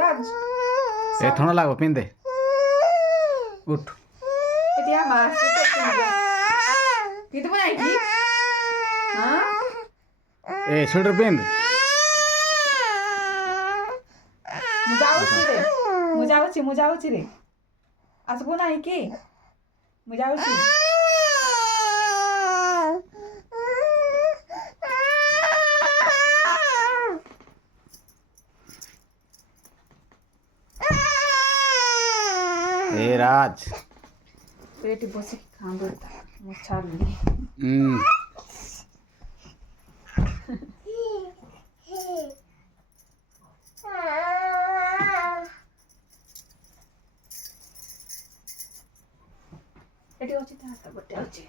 राज ए थोड़ा लागो पिंदे उठ किती माशी किती पण ऐकली हा ए स्वेटर पिंद मुजावची रे असं कोण आहे की मुजावची ए राज पेटी बसी खांदोता मुछाली एटी होची आता बट्टे होची